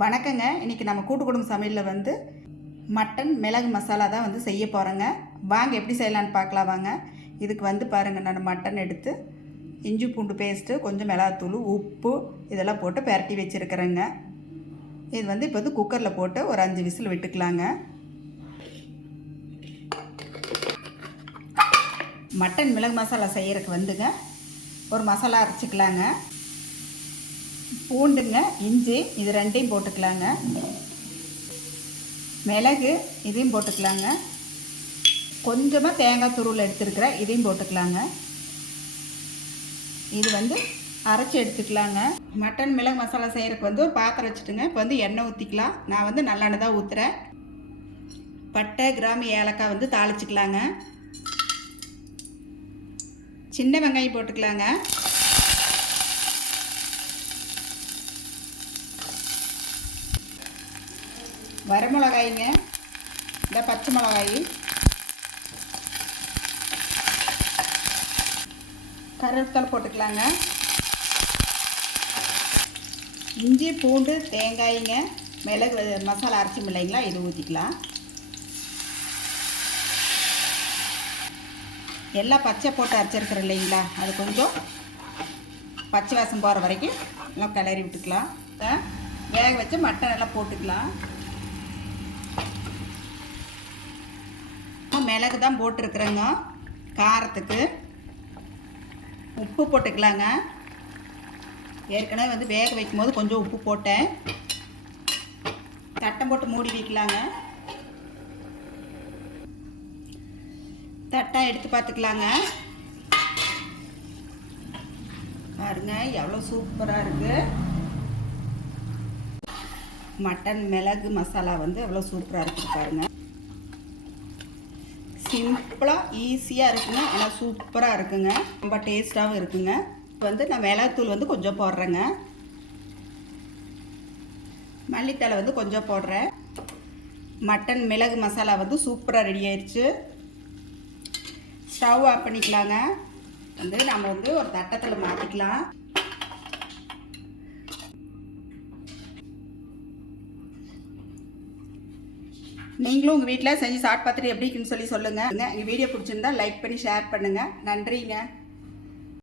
வணக்கங்க. இன்றைக்கி நம்ம கூட்டு குடும்ப சமையலில் வந்து மட்டன் மிளகு மசாலா தான் வந்து செய்ய போகிறேங்க வாங்க எப்படி செய்யலான்னு பார்க்கலாம் வாங்க. இதுக்கு வந்து பாருங்கள் நான் மட்டன் எடுத்து இஞ்சி பூண்டு பேஸ்ட்டு கொஞ்சம் மிளகாத்தூள் உப்பு இதெல்லாம் போட்டு பெரட்டி வச்சுருக்கிறேங்க. இது வந்து இப்போ வந்து குக்கரில் போட்டு ஒரு அஞ்சு விசில் விட்டுக்கலாங்க. மட்டன் மிளகு மசாலா செய்கிறதுக்கு வந்துங்க. ஒரு மசாலா அரைச்சிக்கலாங்க. பூண்டுங்க இஞ்சி இது ரெண்டையும் போட்டுக்கலாங்க. மிளகு இதையும் போட்டுக்கலாங்க. கொஞ்சமாக தேங்காய் துருவில் எடுத்துருக்கிறேன் இதையும் போட்டுக்கலாங்க. இது வந்து அரைச்சி எடுத்துக்கலாங்க. மட்டன் மிளகு மசாலா செய்கிறதுக்கு வந்து ஒரு பாத்திரம் வச்சுட்டுங்க. இப்போ வந்து எண்ணெய் ஊற்றிக்கலாம் நான் வந்து நல்லெண்ணெய் தான் ஊற்றுறேன் பட்டை கிராம்பு ஏலக்காய் வந்து தாளிச்சிக்கலாங்க. சின்ன வெங்காயம் போட்டுக்கலாங்க. வரமிளகாய்ங்க. இந்த பச்சை மிளகாய். கருவேப்பிலை போட்டுக்கலாங்க. இஞ்சி பூண்டு தேங்காய்ங்க மிளகு மசாலா அரைச்சி இல்லைங்களா இது ஊற்றிக்கலாம் எல்லாம் பச்சை போட்டு அரைச்சிருக்கிறோம் இல்லைங்களா அது கொஞ்சம் பச்சை வாசம் போகிற வரைக்கும் எல்லாம் கிளறி விட்டுக்கலாம். வேக வச்சு மட்டன் எல்லாம் போட்டுக்கலாம். மிளகு தான் போட்டிருக்குறேங்க. காரத்துக்கு. உப்பு போட்டுக்கலாங்க. ஏற்கனவே வந்து வேக வைக்கும் போது கொஞ்சம் உப்பு போட்டேன். தட்டம் போட்டு மூடி வைக்கலாங்க. தட்டா எடுத்து பார்த்துக்கலாங்க. பாருங்க எவ்வளோ சூப்பராக இருக்குது மட்டன் மிளகு மசாலா வந்து எவ்வளோ சூப்பராக இருக்குது பாருங்க. சிம்பிளாக ஈஸியாக இருக்குங்க. ஆனால் சூப்பராக இருக்குங்க. ரொம்ப டேஸ்ட்டாகவும் இருக்குங்க. இப்போ வந்து நான் மிளகாத்தூள் வந்து கொஞ்சம் போடுறேங்க. மல்லித்தலை வந்து கொஞ்சம் போடுறேன். மட்டன் மிளகு மசாலா வந்து சூப்பராக ரெடி ஆயிடுச்சு ஸ்டவ் ஆஃப் பண்ணிக்கலாங்க. வந்து நம்ம வந்து ஒரு தட்டத்தில் மாற்றிக்கலாம் நீங்களும் உங்கள் வீட்டில் செஞ்சு சாப்பிட்டு பார்த்துட்டு எப்படி இருக்குன்னு சொல்லி சொல்லுங்கள் எங்கள் வீடியோ பிடிச்சிருந்தா லைக் பண்ணி ஷேர் பண்ணுங்கள் நன்றிங்க.